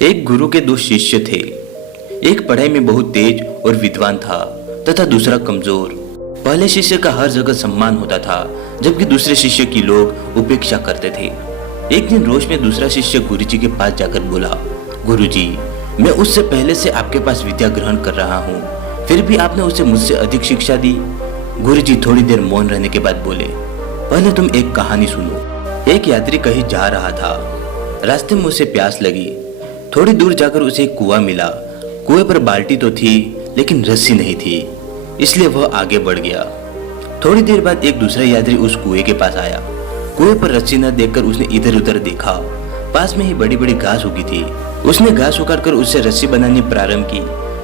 एक गुरु के दो शिष्य थे। एक पढ़ाई में बहुत तेज और विद्वान था तथा दूसरा कमजोर। पहले शिष्य का हर जगह सम्मान होता था, जबकि दूसरे शिष्य की लोग उपेक्षा करते थे। एक दिन रोज में दूसरा शिष्य गुरुजी के पास जाकर बोला, गुरुजी, मैं उससे पहले से आपके पास विद्या ग्रहण कर रहा हूँ, फिर भी आपने उसे मुझसे अधिक शिक्षा दी। गुरुजी थोड़ी देर मौन रहने के बाद बोले, पहले तुम एक कहानी सुनो। एक यात्री कहीं जा रहा था। रास्ते में उसे प्यास लगी। थोड़ी दूर जाकर उसे एक कुआं मिला। कुएं पर बाल्टी तो थी, लेकिन रस्सी नहीं थी, इसलिए वह आगे बढ़ गया। थोड़ी देर बाद एक दूसरा यात्री उस कुएं के पास आया। कुएं पर रस्सी न देखकर उसने इधर उधर देखा। पास में ही बड़ी बड़ी घास उगी थी। उसने घास उखाड़कर उससे रस्सी बनानी प्रारंभ की।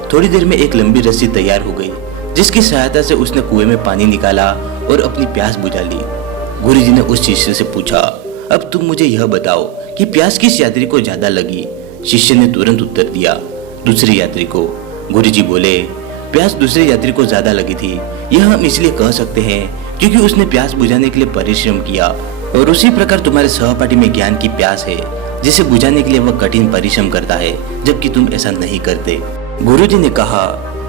थोड़ी देर में एक लंबी रस्सी तैयार हो गई, जिसकी सहायता से उसने कुएं में पानी निकाला और अपनी प्यास बुझा ली। गुरुजी ने उस शिष्य से पूछा, अब तुम मुझे यह बताओ कि प्यास किस यात्री को ज्यादा लगी? शिष्य ने तुरंत उत्तर दिया, दूसरे यात्री को। गुरुजी बोले, प्यास दूसरे यात्री को ज्यादा लगी थी। यह हम इसलिए कह सकते हैं क्योंकि उसने प्यास बुझाने के लिए परिश्रम किया, और उसी प्रकार तुम्हारे सहपाठी में ज्ञान की प्यास है, जिसे बुझाने के लिए वह कठिन परिश्रम करता है, जबकि तुम ऐसा नहीं करते। गुरुजी ने कहा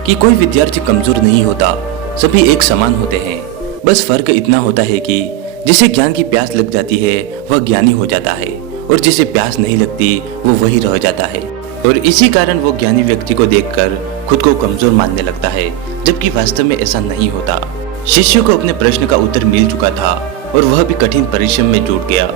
कि कोई विद्यार्थी कमजोर नहीं होता, सभी एक समान होते हैं। बस फर्क इतना होता है कि जिसे ज्ञान की प्यास लग जाती है वह ज्ञानी हो जाता है, और जिसे प्यास नहीं लगती वो वही रह जाता है। और इसी कारण वो ज्ञानी व्यक्ति को देखकर खुद को कमजोर मानने लगता है, जबकि वास्तव में ऐसा नहीं होता। शिष्य को अपने प्रश्न का उत्तर मिल चुका था और वह भी कठिन परिश्रम में जुट गया।